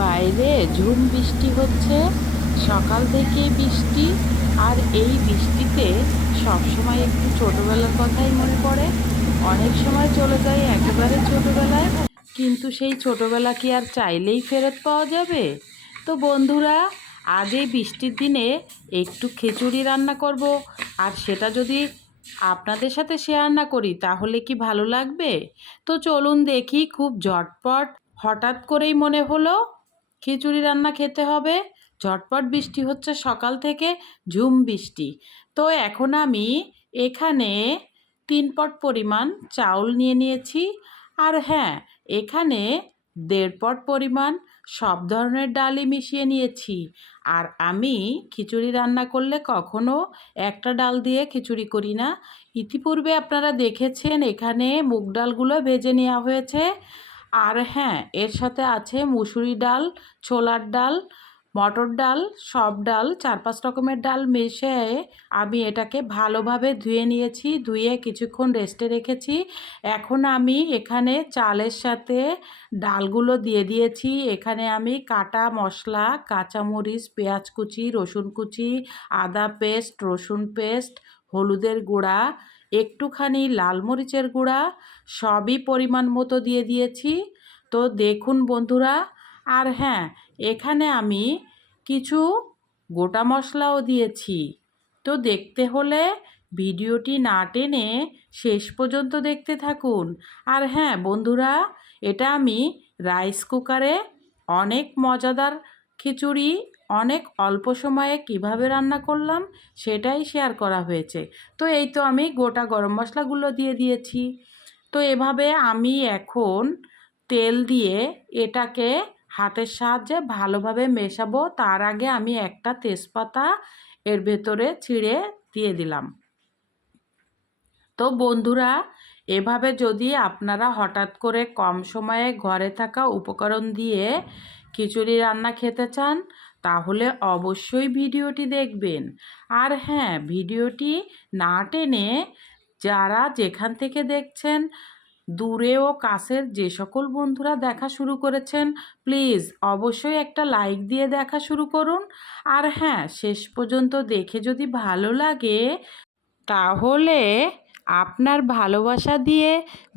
বাইরে ঝুম বৃষ্টি হচ্ছে, সকাল থেকেই বৃষ্টি। আর এই বৃষ্টিতে সবসময় একটু ছোটোবেলার কথাই মনে পড়ে। অনেক সময় চলে যায় একেবারে ছোটোবেলায়, কিন্তু সেই ছোটোবেলা কি আর চাইলেই ফেরত পাওয়া যাবে? তো বন্ধুরা, আজ এই বৃষ্টির দিনে একটু খিচুড়ি রান্না করব। আর সেটা যদি আপনাদের সাথে শেয়ার না করি তাহলে কি ভালো লাগবে? তো চলুন দেখি। খুব ঝটপট হঠাৎ করেই মনে হলো খিচুড়ি রান্না খেতে হবে। ঝটপট বৃষ্টি হচ্ছে সকাল থেকে, ঝুম বৃষ্টি। তো এখন আমি এখানে 3 পট পরিমাণ চাউল নিয়ে নিয়েছি। আর হ্যাঁ, এখানে 1.5 পট পরিমাণ সব ধরনের ডালই মিশিয়ে নিয়েছি। আর আমি খিচুড়ি রান্না করলে কখনো একটা ডাল দিয়ে খিচুড়ি করি না। ইতিপূর্বে আপনারা দেখেছেন এখানে মুগ ডালগুলো ভেজে নেওয়া হয়েছে। আর হ্যাঁ, এর সাথে আছে মুসুরি ডাল, ছোলার ডাল, মটর ডাল, সব ডাল, 4-5 রকমের ডাল মিশিয়ে আমি এটাকে ভালোভাবে ধুয়ে নিয়েছি। ধুয়ে কিছুক্ষণ রেস্টে রেখেছি। এখন আমি এখানে চালের সাথে ডালগুলো দিয়ে দিয়েছি। এখানে আমি কাটা মশলা, কাঁচামরিচ, পেঁয়াজ কুচি, রসুন কুচি, আদা পেস্ট, রসুন পেস্ট, হলুদের গুঁড়া, একটুখানি লাল মরিচের গুঁড়া সবই পরিমাণ মতো দিয়ে দিয়েছি। তো দেখুন বন্ধুরা, আর হ্যাঁ, এখানে আমি কিছু গোটা মশলাও দিয়েছি। তো দেখতে হলে ভিডিওটি না টেনে শেষ পর্যন্ত দেখতে থাকুন। আর হ্যাঁ বন্ধুরা, এটা আমি রাইস কুকারে অনেক মজাদার খিচুড়ি অনেক অল্প সময়ে কিভাবে রান্না করলাম সেটাই শেয়ার করা হয়েছে। তো এই তো আমি গোটা গরম মশলাগুলো দিয়ে দিয়েছি। তো এভাবে আমি এখন তেল দিয়ে এটাকে হাতের সাহায্যে ভালোভাবে মেশাবো। তার আগে আমি একটা তেজপাতা এর ভেতরে ছিঁড়ে দিয়ে দিলাম। তো বন্ধুরা, এভাবে যদি আপনারা হঠাৎ করে কম সময়ে ঘরে থাকা উপকরণ দিয়ে খিচুড়ি রান্না খেতে চান তাহলে অবশ্যই ভিডিওটি দেখবেন। আর হ্যাঁ, ভিডিওটি না টেনে যারা যেখান থেকে দেখছেন, দূরে ও কাছের যে সকল বন্ধুরা দেখা শুরু করেছেন, প্লিজ অবশ্যই একটা লাইক দিয়ে দেখা শুরু করুন। আর হ্যাঁ, শেষ পর্যন্ত দেখে যদি ভালো লাগে তাহলে আপনার ভালোবাসা দিয়ে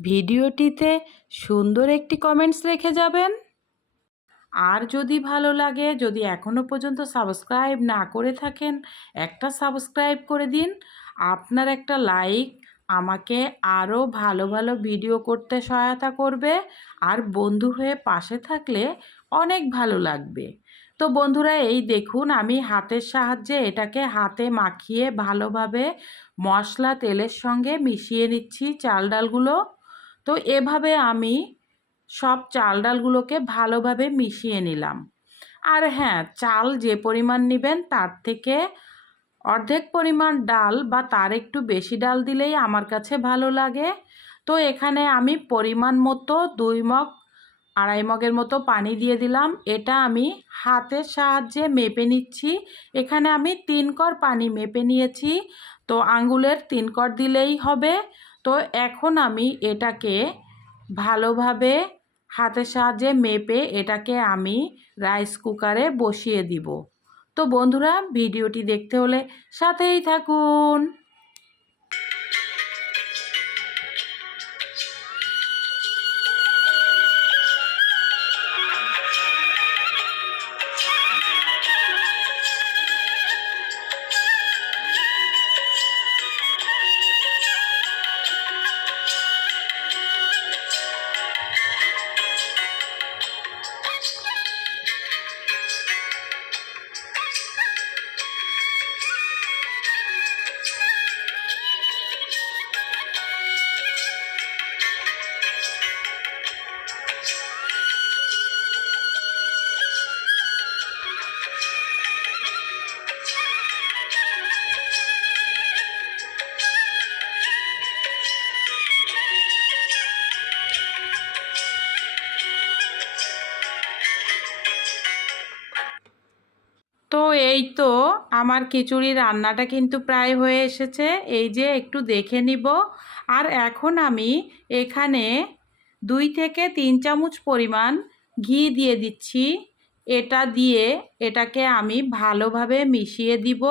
ভিডিওটিতে সুন্দর একটি কমেন্টস রেখে যাবেন। আর যদি ভালো লাগে, যদি এখনও পর্যন্ত সাবস্ক্রাইব না করে থাকেন, একটা সাবস্ক্রাইব করে দিন। আপনার একটা লাইক আমাকে আরও ভালো ভালো ভিডিও করতে সহায়তা করবে। আর বন্ধু হয়ে পাশে থাকলে অনেক ভালো লাগবে। তো বন্ধুরা, এই দেখুন আমি হাতের সাহায্যে এটাকে হাতে মাখিয়ে ভালোভাবে মশলা তেলের সঙ্গে মিশিয়ে নিচ্ছি চাল ডালগুলো। তো এভাবে আমি সব চাল ডালগুলোকে ভালোভাবে মিশিয়ে নিলাম। আর হ্যাঁ, চাল যে পরিমাণ নেবেন তার থেকে অর্ধেক পরিমাণ ডাল বা তার একটু বেশি ডাল দিলেই আমার কাছে ভালো লাগে। তো এখানে আমি পরিমাণ মতো 2 মগ 2.5 মগের মতো পানি দিয়ে দিলাম। এটা আমি হাতের সাহায্যে মেপে নিচ্ছি। এখানে আমি 3 কর পানি মেপে নিয়েছি। তো আঙ্গুলের 3 কর দিলেই হবে। তো এখন আমি এটাকে ভালোভাবে হাতের সাহায্যে মেপে এটাকে আমি রাইস কুকারে বসিয়ে দিব। তো বন্ধুরা, ভিডিওটি দেখতে হলে সাথেই থাকুন। তো এই তো আমার খিচুড়ি রান্নাটা কিন্তু প্রায় হয়ে এসেছে। এই যে একটু দেখে নিব। আর এখন আমি এখানে 2 থেকে 3 চামচ পরিমাণ ঘি দিয়ে দিচ্ছি। এটা দিয়ে এটাকে আমি ভালোভাবে মিশিয়ে দিব।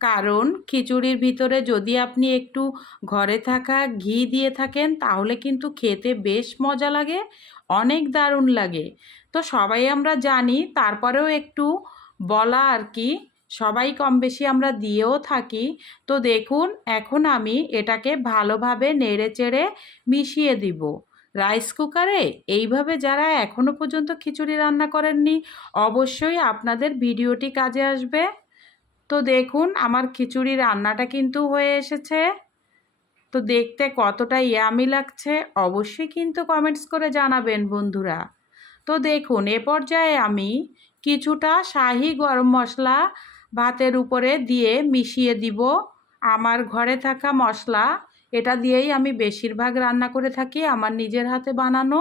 কারণ খিচুড়ির ভিতরে যদি আপনি একটু ঘরে থাকা ঘি দিয়ে থাকেন তাহলে কিন্তু খেতে বেশ মজা লাগে, অনেক দারুণ লাগে। তো সবাই আমরা জানি, তারপরেও একটু বলা আর কি, সবাই কম বেশি আমরা দিয়েও থাকি। তো দেখুন এখন আমি এটাকে ভালোভাবে নেড়ে চেড়ে মিশিয়ে দিব। রাইস কুকারে এইভাবে যারা এখনও পর্যন্ত খিচুড়ি রান্না করেননি, অবশ্যই আপনাদের ভিডিওটি কাজে আসবে। তো দেখুন আমার খিচুড়ি রান্নাটা কিন্তু হয়ে এসেছে। তো দেখতে কতটা ইয়ামি লাগছে অবশ্যই কিন্তু কমেন্টস করে জানাবেন বন্ধুরা। তো দেখুন এ পর্যায়ে আমি কিছুটা শাহি গরম মশলা ভাতের উপরে দিয়ে মিশিয়ে দিব। আমার ঘরে থাকা মশলা, এটা দিয়েই আমি বেশিরভাগ রান্না করে থাকি, আমার নিজের হাতে বানানো।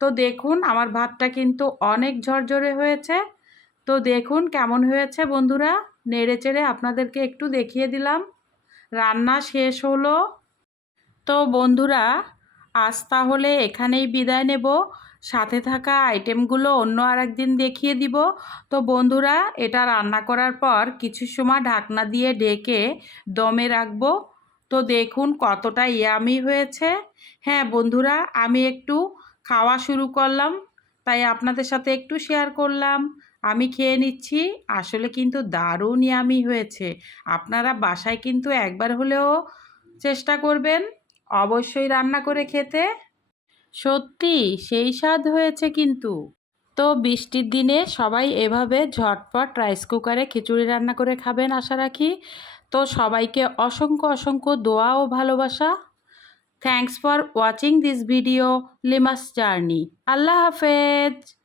তো দেখুন আমার ভাতটা কিন্তু অনেক ঝরঝরে হয়েছে। তো দেখুন কেমন হয়েছে বন্ধুরা, নেড়েচেড়ে আপনাদেরকে একটু দেখিয়ে দিলাম। রান্না শেষ হলো। তো বন্ধুরা আজ তাহলে এখানেই বিদায় নেব, সাথে থাকা আইটেমগুলো অন্য আরেকদিন দেখিয়ে দিব। তো বন্ধুরা এটা রান্না করার পর কিছু সময় ঢাকনা দিয়ে ঢেকে দমে রাখবো। তো দেখুন কতটা ইয়ামি হয়েছে। হ্যাঁ বন্ধুরা আমি একটু খাওয়া শুরু করলাম, তাই আপনাদের সাথে একটু শেয়ার করলাম। আমি খেয়ে নিচ্ছি, আসলে কিন্তু দারুণ ইয়ামি হয়েছে। আপনারা বাসায় কিন্তু একবার হলেও চেষ্টা করবেন অবশ্যই রান্না করে খেতে, সত্যি সেই স্বাদ হয়েছে কিন্তু। তো বৃষ্টির দিনে সবাই এভাবে ঝটপট রাইস কুকারে খিচুড়ি রান্না করে খাবেন আশা রাখি। তো সবাইকে অসংখ্য অসংখ্য দোয়া ও ভালোবাসা। Thanks for watching this video লিমাস জার্নি। আল্লাহ হাফেজ।